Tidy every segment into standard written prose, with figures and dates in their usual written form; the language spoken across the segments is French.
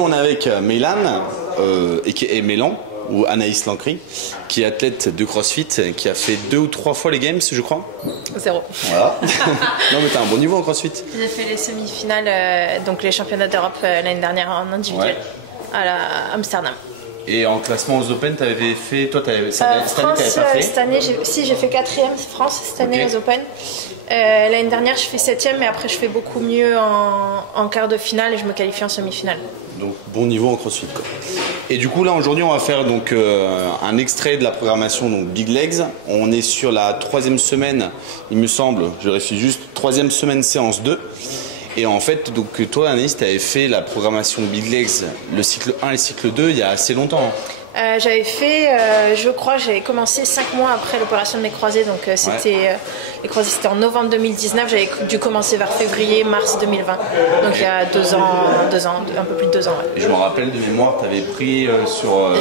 on est avec Mélan, et Mélan, ou Anaïs Lancry, qui est athlète de CrossFit, qui a fait 2 ou 3 fois les Games, je crois. 0. Voilà. Non, mais t'as un bon niveau en CrossFit. J'ai fait les semi-finales, donc les championnats d'Europe l'année dernière en individuel, à Amsterdam. Et en classement aux Open, tu avais fait. Toi, cette année, tu n'avais pas fait. Cette année, j'ai fait 4e France cette année aux Open. L'année dernière, je fais 7e, mais après, je fais beaucoup mieux en quart de finale et je me qualifie en semi-finale. Donc, bon niveau en CrossFit, quoi. Et du coup, là, aujourd'hui, on va faire donc, un extrait de la programmation donc, Big Legs. On est sur la 3e semaine, il me semble, je vérifie juste, 3e semaine séance 2. Et en fait, donc toi, Anaïs, tu avais fait la programmation Big Legs, le cycle 1 et le cycle 2, il y a assez longtemps. J'avais fait, je crois, j'avais commencé 5 mois après l'opération de mes croisés. Donc les croisés, c'était en novembre 2019. J'avais dû commencer vers février, mars 2020. Donc il y a 2 ans, un peu plus de 2 ans. Ouais. Et je me rappelle de mémoire, tu avais pris sur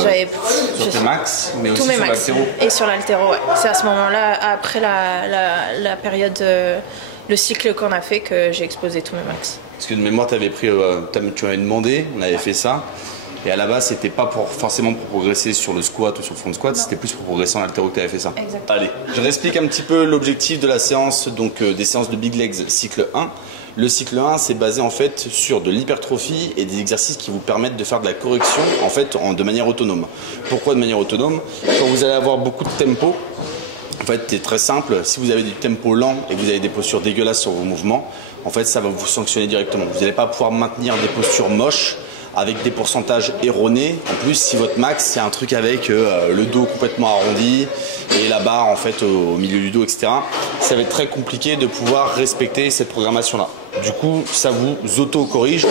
tes max, mais aussi sur l'haltéro. Et sur l'haltéro, ouais. C'est à ce moment-là, après la période... le cycle qu'on a fait, que j'ai explosé tous mes max. Parce que de mémoire, tu avais pris, tu m'avais demandé, on avait fait ça. Et à la base, c'était pas forcément pour progresser sur le squat ou sur le front squat, c'était plus pour progresser en haltéro que tu avais fait ça. Exactement. Allez, je réexplique un petit peu l'objectif de la séance, donc des séances de Big Legs cycle 1. Le cycle 1, c'est basé en fait sur de l'hypertrophie et des exercices qui vous permettent de faire de la correction en fait de manière autonome. Pourquoi de manière autonome? Quand vous allez avoir beaucoup de tempo, en fait, c'est très simple. Si vous avez du tempo lent et que vous avez des postures dégueulasses sur vos mouvements, en fait, ça va vous sanctionner directement. Vous n'allez pas pouvoir maintenir des postures moches avec des pourcentages erronés. En plus, si votre max, c'est un truc avec le dos complètement arrondi et la barre en fait au milieu du dos, etc., ça va être très compliqué de pouvoir respecter cette programmation-là. Du coup, ça vous auto-corrige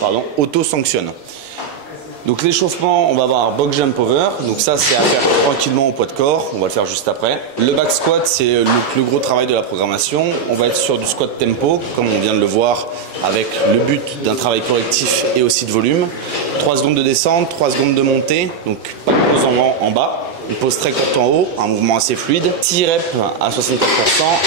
ou auto-sanctionne. Donc l'échauffement, on va avoir box jump over, donc ça c'est à faire tranquillement au poids de corps, on va le faire juste après. Le back squat, c'est le plus gros travail de la programmation. On va être sur du squat tempo, comme on vient de le voir, avec le but d'un travail correctif et aussi de volume. 3 secondes de descente, 3 secondes de montée, donc pas de pause en bas. Une pause très courte en haut, un mouvement assez fluide, 6 reps à 64%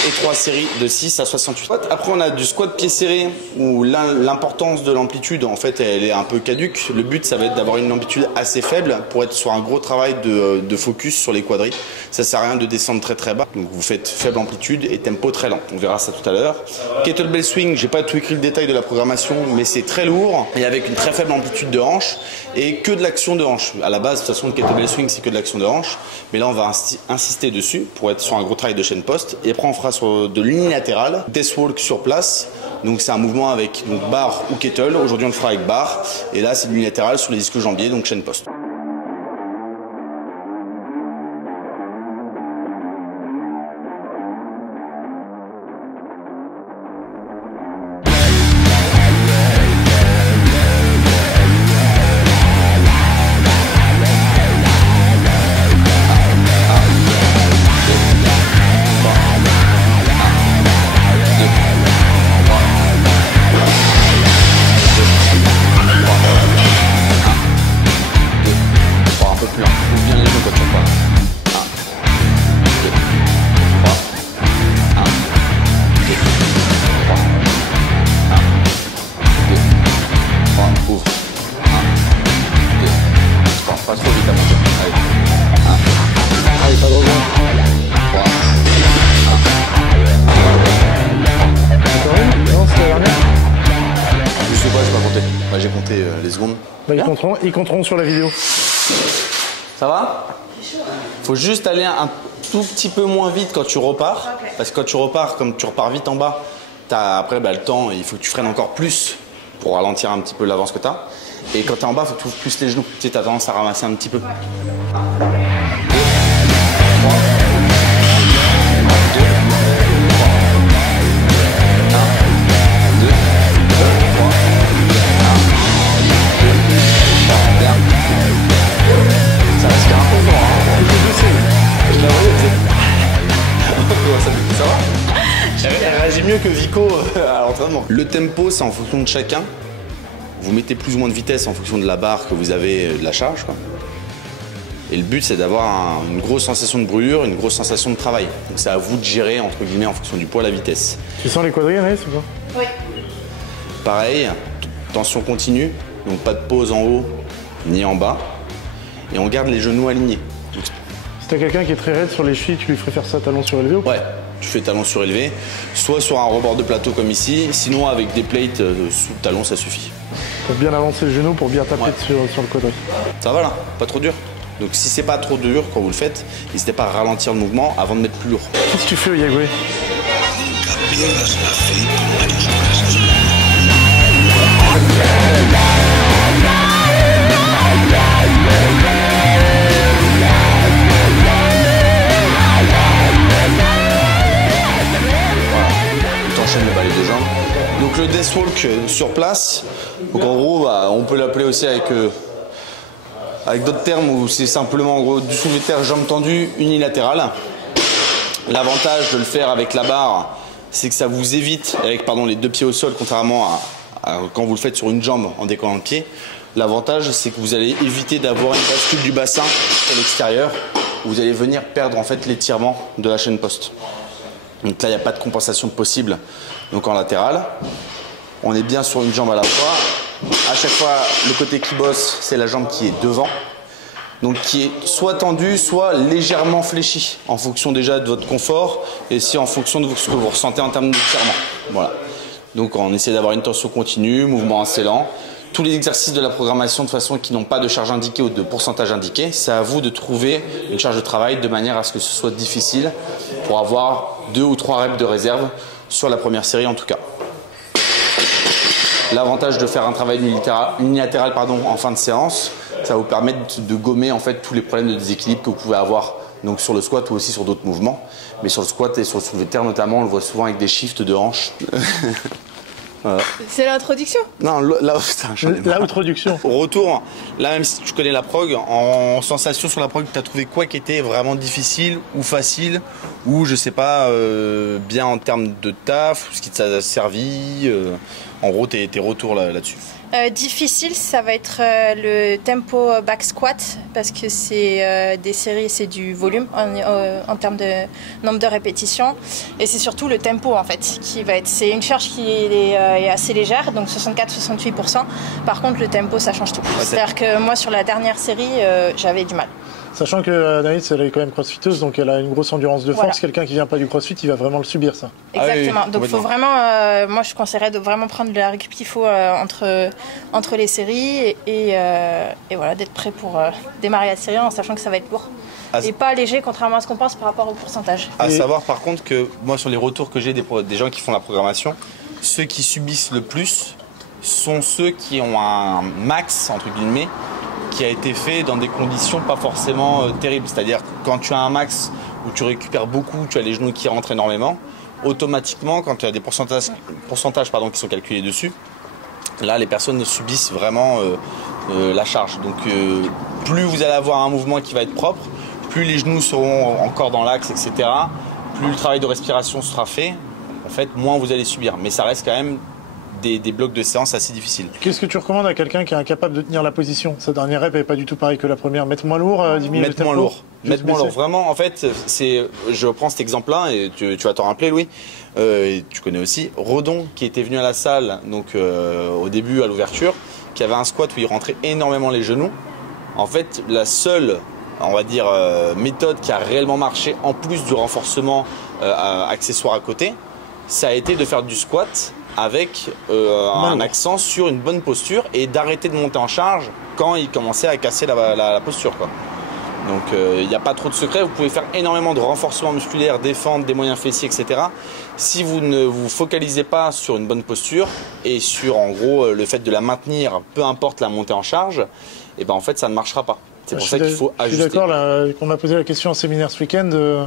et 3 séries de 6 à 68. Après on a du squat pied serré où l'importance de l'amplitude en fait elle est un peu caduque. Le but ça va être d'avoir une amplitude assez faible pour être sur un gros travail de focus sur les quadris. Ça sert à rien de descendre très très bas. Donc vous faites faible amplitude et tempo très lent. On verra ça tout à l'heure. Kettlebell swing, j'ai pas tout écrit le détail de la programmation mais c'est très lourd et avec une très faible amplitude de hanche et que de l'action de hanche. À la base de toute façon le kettlebell swing c'est que de l'action de hanche. Mais là on va insister dessus pour être sur un gros travail de chaîne poste et après on fera sur de l'unilatéral, death walk sur place, donc c'est un mouvement avec donc, barre ou kettle, aujourd'hui on le fera avec barre et là c'est de l'unilatéral sur les disques jambiers, donc chaîne poste. J'ai compté les secondes. Bah, ils compteront sur la vidéo. Ça va? Faut juste aller un tout petit peu moins vite quand tu repars. Okay. Parce que quand tu repars, comme tu repars vite en bas, après le temps, il faut que tu freines encore plus pour ralentir un petit peu l'avance que tu as. Et quand tu es en bas, il faut que tu ouvres plus les genoux. Tu sais, as tendance à ramasser un petit peu. Elle réagit mieux que Vico à l'entraînement. Le tempo, c'est en fonction de chacun. Vous mettez plus ou moins de vitesse en fonction de la barre que vous avez, de la charge, quoi. Et le but, c'est d'avoir une grosse sensation de brûlure, une grosse sensation de travail. Donc c'est à vous de gérer, entre guillemets, en fonction du poids, la vitesse. Tu sens les quadrilles, Anaïs, ou pas? Oui. Pareil, tension continue. Donc pas de pause en haut ni en bas. Et on garde les genoux alignés. Donc, si t'as quelqu'un qui est très raide sur les chevilles, tu lui ferais faire ça talon surélevé ou pas? Ouais, tu fais talon surélevé, soit sur un rebord de plateau comme ici, sinon avec des plates sous le talon ça suffit. Pour bien avancer le genou, pour bien taper sur le quadri. Ça va là, pas trop dur. Donc si c'est pas trop dur quand vous le faites, n'hésitez pas à ralentir le mouvement avant de mettre plus lourd. Qu'est-ce que tu fais au Yagüe? Le balai de jambes. Donc le deathwalk sur place, donc en gros on peut l'appeler aussi avec d'autres termes où c'est simplement en gros du soulevé de terre jambes tendues unilatéral. L'avantage de le faire avec la barre, c'est que ça vous évite, avec les deux pieds au sol, contrairement à quand vous le faites sur une jambe en décollant le pied. L'avantage c'est que vous allez éviter d'avoir une bascule du bassin à l'extérieur, où vous allez venir perdre en fait l'étirement de la chaîne poste. Donc là, il n'y a pas de compensation possible. Donc en latéral, on est bien sur une jambe à la fois. À chaque fois, le côté qui bosse, c'est la jambe qui est devant. Donc qui est soit tendue, soit légèrement fléchie, en fonction déjà de votre confort et aussi en fonction de ce que vous ressentez en termes d'étirement. Voilà. Donc on essaie d'avoir une tension continue, mouvement assez lent. Tous les exercices de la programmation de façon qui n'ont pas de charge indiquée ou de pourcentage indiqué, c'est à vous de trouver une charge de travail de manière à ce que ce soit difficile pour avoir 2 ou 3 reps de réserve sur la première série en tout cas. L'avantage de faire un travail unilatéral en fin de séance, ça va vous permettre de gommer en fait tous les problèmes de déséquilibre que vous pouvez avoir donc sur le squat ou aussi sur d'autres mouvements. Mais sur le squat et sur le soulevé de terre notamment, on le voit souvent avec des shifts de hanches. Voilà. C'est l'introduction? Non, là, l'introduction. Au retour, là même si tu connais la prog, en sensation sur la prog, tu as trouvé quoi qui était vraiment difficile ou facile ou je sais pas, bien en termes de taf, ce qui t'a servi, en gros tes retours là-dessus. Difficile, ça va être le tempo back squat parce que c'est des séries, c'est du volume en termes de nombre de répétitions et c'est surtout le tempo en fait qui va être. C'est une charge qui est assez légère, donc 64-68%. Par contre, le tempo ça change tout. C'est-à-dire que moi sur la dernière série, j'avais du mal. Sachant que Anaïs, elle est quand même crossfiteuse, donc elle a une grosse endurance de force. Voilà. Quelqu'un qui vient pas du crossfit, il va vraiment le subir, ça. Exactement. Donc, il faut vraiment, moi, je conseillerais de vraiment prendre la récup qu'il faut entre les séries et voilà, d'être prêt pour démarrer la série en sachant que ça va être lourd. Et pas léger, contrairement à ce qu'on pense par rapport au pourcentage. À savoir, par contre, que moi, sur les retours que j'ai des gens qui font la programmation, ceux qui subissent le plus sont ceux qui ont un max, entre guillemets, qui a été fait dans des conditions pas forcément terribles. C'est-à-dire quand tu as un max où tu récupères beaucoup, tu as les genoux qui rentrent énormément, automatiquement, quand tu as des pourcentages qui sont calculés dessus, là les personnes subissent vraiment la charge. Donc plus vous allez avoir un mouvement qui va être propre, plus les genoux seront encore dans l'axe, etc. Plus le travail de respiration sera fait, en fait, moins vous allez subir. Mais ça reste quand même des blocs de séance assez difficiles. Qu'est-ce que tu recommandes à quelqu'un qui est incapable de tenir la position? Sa dernière rep n'est pas du tout pareil que la première. Mettre moins lourd, diminuer le tempo. Mettre moins lourd. Vraiment, en fait, je prends cet exemple-là et tu vas t'en rappeler, Louis. Et tu connais aussi Redon qui était venu à la salle donc au début à l'ouverture, qui avait un squat où il rentrait énormément les genoux. En fait, la seule, on va dire, méthode qui a réellement marché en plus du renforcement accessoire à côté, ça a été de faire du squat avec un accent sur une bonne posture et d'arrêter de monter en charge quand il commençait à casser la posture, quoi. Donc il n'y a pas trop de secret, vous pouvez faire énormément de renforcement musculaire, défendre des moyens fessiers, etc. Si vous ne vous focalisez pas sur une bonne posture et sur en gros le fait de la maintenir, peu importe la montée en charge, et ben en fait ça ne marchera pas. C'est pour ça qu'il faut ajuster. Je suis d'accord, on m'a posé la question en séminaire ce week-end.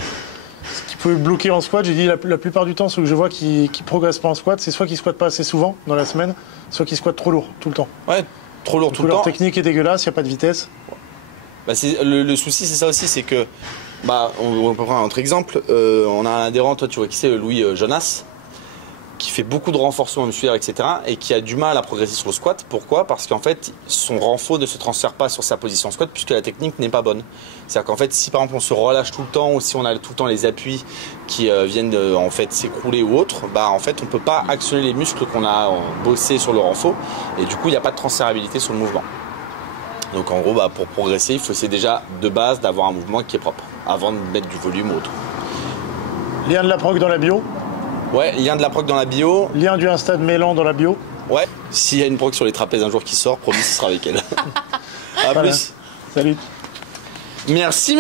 Ce qui peut bloquer en squat, j'ai dit la plupart du temps, ceux que je vois qui progressent pas en squat, c'est soit qu'ils squattent pas assez souvent dans la semaine, soit qu'ils squattent trop lourd tout le temps. Ouais, trop lourd tout le temps. Leur technique est dégueulasse, il n'y a pas de vitesse. Bah le souci, c'est ça aussi, c'est que, on peut prendre un autre exemple, on a un adhérent, toi tu vois qui c'est, Louis Jonas. qui fait beaucoup de renforcement musculaire, etc. et qui a du mal à progresser sur le squat. Pourquoi? Parce qu'en fait, son renfort ne se transfère pas sur sa position squat puisque la technique n'est pas bonne. C'est-à-dire qu'en fait, si par exemple on se relâche tout le temps ou si on a tout le temps les appuis qui viennent en fait s'écrouler ou autre, en fait, on ne peut pas actionner les muscles qu'on a bossé sur le renfort et du coup, il n'y a pas de transférabilité sur le mouvement. Donc en gros, pour progresser, il faut essayer déjà de base d'avoir un mouvement qui est propre avant de mettre du volume ou autre. Lien de la prog dans la bio. Ouais, lien de la prog dans la bio. Lien du Insta de Mélan dans la bio. Ouais, s'il y a une prog sur les trapèzes un jour qui sort, promis, ce sera avec elle. À voilà. plus. Salut. Merci.